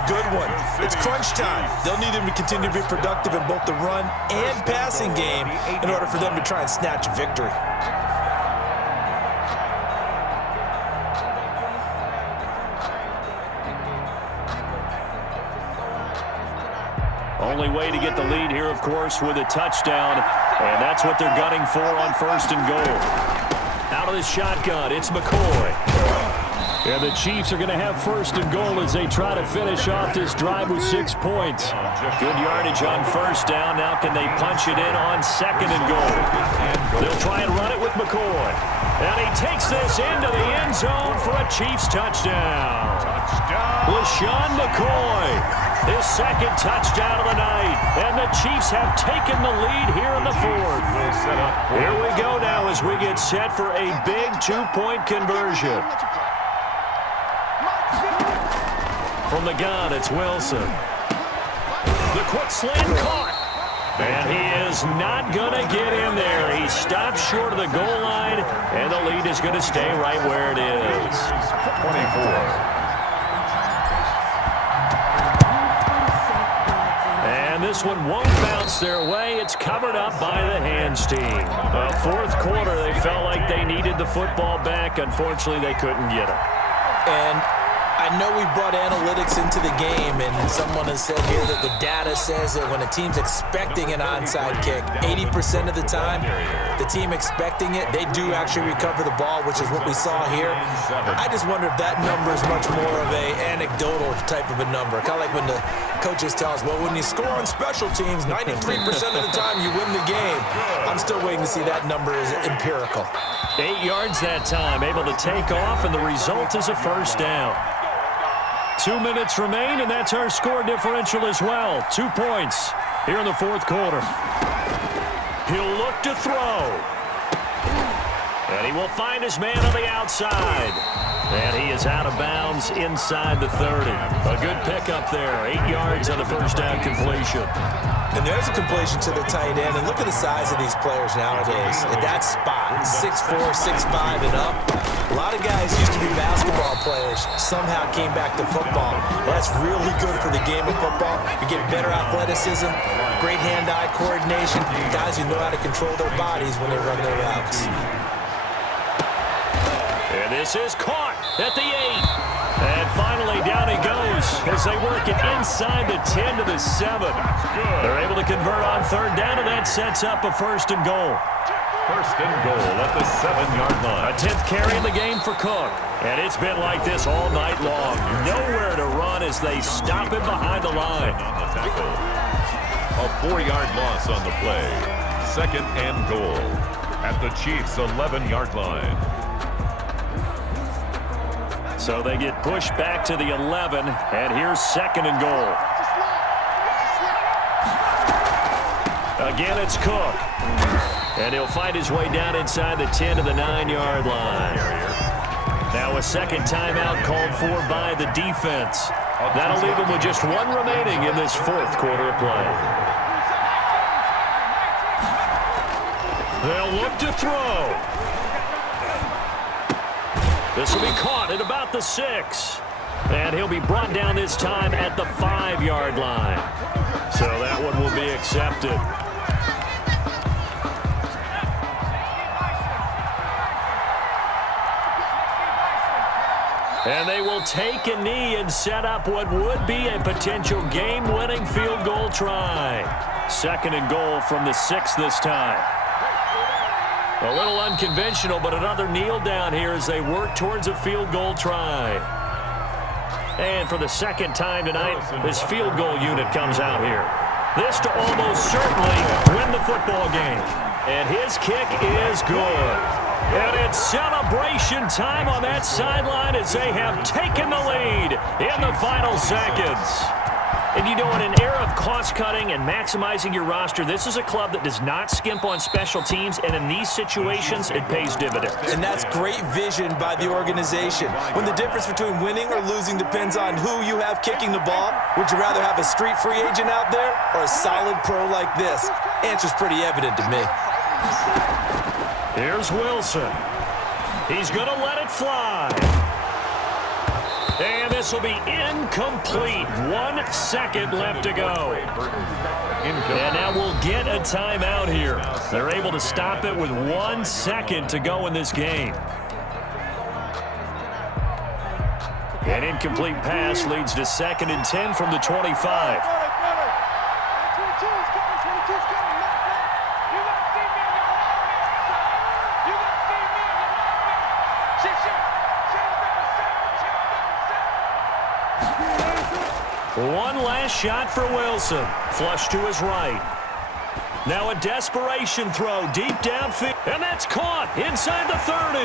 a good one. It's crunch time. They'll need him to continue to be productive in both the run and passing game in order for them to try and snatch a victory. Only way to get the lead here, of course, with a touchdown, and that's what they're gunning for on 1st and goal. Out of the shotgun, it's McCoy. And the Chiefs are going to have 1st and goal as they try to finish off this drive with 6 points. Good yardage on 1st down. Now can they punch it in on 2nd and goal? They'll try and run it with McCoy. And he takes this into the end zone for a Chiefs touchdown. LaShawn McCoy. His 2nd touchdown of the night, and the Chiefs have taken the lead here in the 4th. Here we go now as we get set for a big 2-point conversion. From the gun, it's Wilson. The quick slant caught. And he is not going to get in there. He stops short of the goal line, and the lead is going to stay right where it is. 24. This one won't bounce their way. It's covered up by the hands team. 4th quarter, they felt like they needed the football back. Unfortunately, they couldn't get it. And I know we brought analytics into the game, and someone has said here that the data says that when a team's expecting an onside kick, 80% of the time, the team expecting it, they do actually recover the ball, which is what we saw here. I just wonder if that number is much more of a anecdotal type of a number. Kind of like when the coaches tell us, well, when you score on special teams, 93% of the time you win the game. I'm still waiting to see that number is empirical. 8 yards that time, able to take off, and the result is a 1st down. 2 minutes remain, and that's our score differential as well. 2 points here in the 4th quarter. He'll look to throw. And he will find his man on the outside. And he is out of bounds inside the 30. A good pickup there. 8 yards on the 1st down completion. And there's a completion to the tight end. And look at the size of these players nowadays. At that spot, 6'4", 6'5", and up. A lot of guys used to be basketball players. Somehow came back to football. Well, that's really good for the game of football. You get better athleticism, great hand-eye coordination. Guys who know how to control their bodies when they run their routes. And this is caught at the 8. And finally, down he goes as they work it inside the 10 to the 7. They're able to convert on 3rd down, and that sets up a 1st and goal. 1st and goal at the 7-yard line. A 10th carry in the game for Cook. And it's been like this all night long. Nowhere to run as they stop him behind the line. On the tackle. A 4-yard loss on the play. 2nd and goal at the Chiefs' 11-yard line. So they get pushed back to the 11, and here's 2nd and goal. Again, it's Cook. And he'll find his way down inside the 10 to the 9-yard line. Now a 2nd timeout called for by the defense. That'll leave him with just 1 remaining in this 4th quarter of play. They'll look to throw. This will be caught at about the 6. And he'll be brought down this time at the 5-yard line. So that one will be accepted. And they will take a knee and set up what would be a potential game-winning field goal try. 2nd and goal from the 6 this time. A little unconventional, but another kneel down here as they work towards a field goal try. And for the 2nd time tonight, this field goal unit comes out here. This to almost certainly win the football game. And his kick is good. And it's celebration time on that sideline as they have taken the lead in the final seconds. And you know, in an era of cost-cutting and maximizing your roster, this is a club that does not skimp on special teams, and in these situations, it pays dividends. And that's great vision by the organization. When the difference between winning or losing depends on who you have kicking the ball, would you rather have a street free agent out there or a solid pro like this? Answer's pretty evident to me. Here's Wilson. He's going to let it fly. And this will be incomplete. 1 second left to go. And now we'll get a timeout here. They're able to stop it with 1 second to go in this game. An incomplete pass leads to 2nd and 10 from the 25. One last shot for Wilson. Flush to his right. Now a desperation throw deep downfield. And that's caught inside the 30.